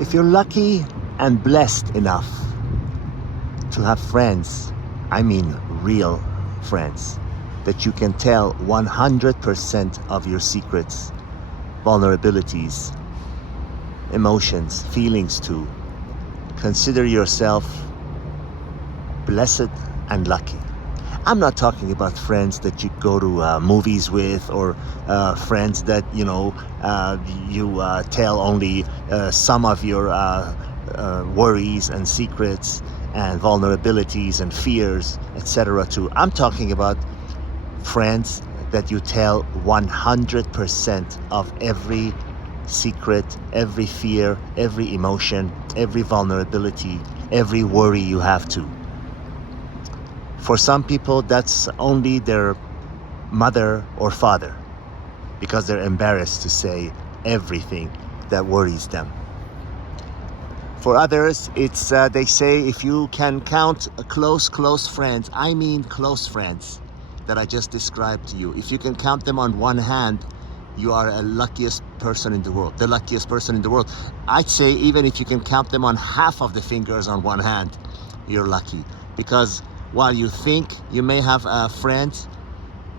If you're lucky and blessed enough to have friends, I mean real friends, that you can tell 100% of your secrets, vulnerabilities, emotions, feelings to, consider yourself blessed and lucky. I'm not talking about friends that you go to movies with, or friends that you tell only some of your worries and secrets and vulnerabilities and fears, etc. to. I'm talking about friends that you tell 100% of every secret, every fear, every emotion, every vulnerability, every worry you have to. For some people, that's only their mother or father, because they're embarrassed to say everything that worries them. For others, it's they say if you can count close friends, I mean close friends that I just described to you, if you can count them on one hand, you are the luckiest person in the world. I'd say even if you can count them on half of the fingers on one hand, you're lucky. Because while you think you may have friends,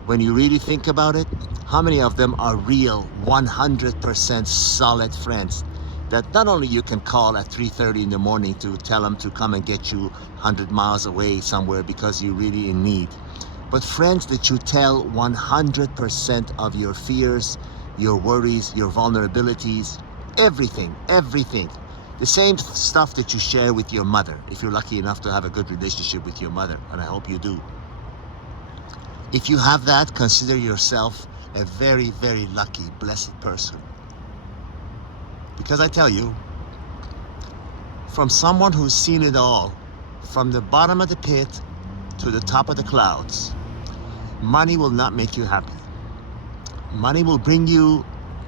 when you really think about it, how many of them are real 100% solid friends that not only you can call at 3:30 in the morning to tell them to come and get you 100 miles away somewhere because you're really in need, but friends that you tell 100% of your fears, your worries, your vulnerabilities, everything. The same stuff that you share with your mother, if you're lucky enough to have a good relationship with your mother, and I hope you do. If you have that, consider yourself a very, very lucky, blessed person. Because I tell you, from someone who's seen it all, from the bottom of the pit to the top of the clouds, money will not make you happy. Money will bring you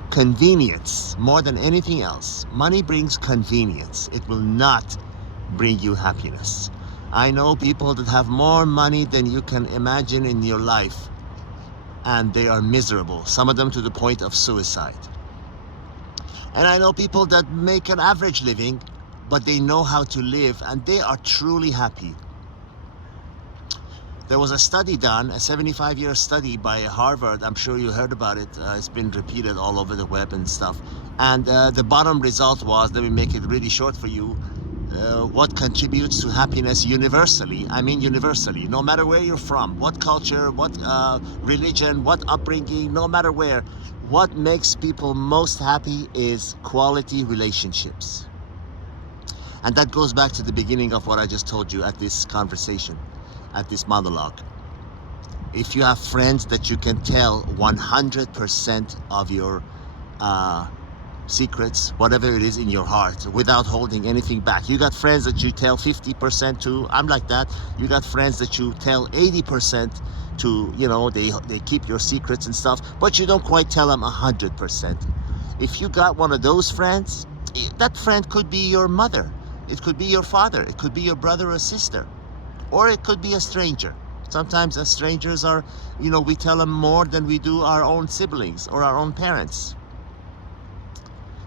convenience more than anything else. Money brings convenience. It will not bring you happiness. I know people that have more money than you can imagine in your life, and they are miserable, some of them to the point of suicide. And I know people that make an average living, but they know how to live, and they are truly happy. There was a study done, a 75-year study by Harvard. I'm sure you heard about it. It's been repeated all over the web and stuff. And the bottom result was, let me make it really short for you, what contributes to happiness universally. I mean universally, no matter where you're from, what culture, what religion, what upbringing, no matter where. What makes people most happy is quality relationships. And that goes back to the beginning of what I just told you at this conversation, at this monologue. If you have friends that you can tell 100% of your secrets, whatever it is in your heart, without holding anything back. You got friends that you tell 50% to. I'm like that. You got friends that you tell 80% to, they keep your secrets and stuff, but you don't quite tell them 100%. If you got one of those friends, that friend could be your mother, it could be your father, it could be your brother or sister, or it could be a stranger. Sometimes strangers are, we tell them more than we do our own siblings or our own parents.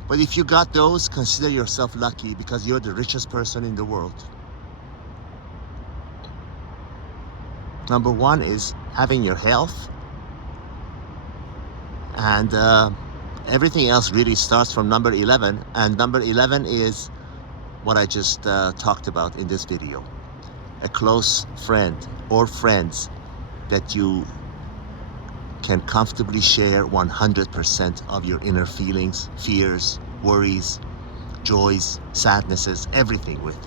But if you got those, consider yourself lucky, because you're the richest person in the world. Number one is having your health, and everything else really starts from number 11, and number 11 is what I just talked about in this video. A close friend or friends that you can comfortably share 100% of your inner feelings, fears, worries, joys, sadnesses, everything with.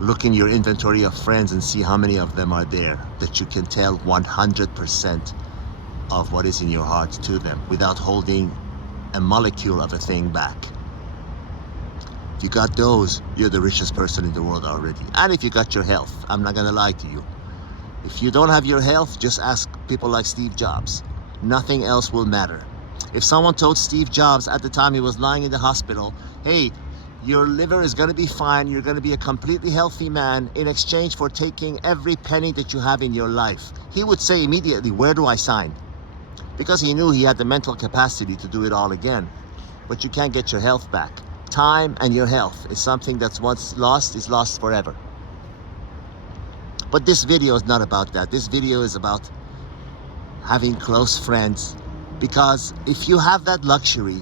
Look in your inventory of friends and see how many of them are there that you can tell 100% of what is in your heart to them without holding a molecule of a thing back. If you got those, you're the richest person in the world already. And if you got your health, I'm not gonna lie to you. If you don't have your health, just ask people like Steve Jobs. Nothing else will matter. If someone told Steve Jobs at the time he was lying in the hospital, hey, your liver is gonna be fine, you're gonna be a completely healthy man in exchange for taking every penny that you have in your life, he would say immediately, where do I sign? Because he knew he had the mental capacity to do it all again. but you can't get your health back. Time and your health is something that's once lost is lost forever. But this video is not about that. This video is about having close friends, because if you have that luxury,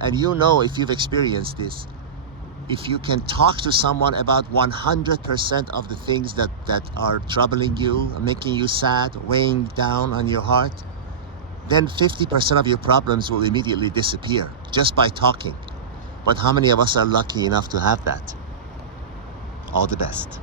and you know, if you've experienced this, if you can talk to someone about 100% of the things that are troubling you, making you sad, weighing down on your heart, then 50% of your problems will immediately disappear just by talking. But how many of us are lucky enough to have that? All the best.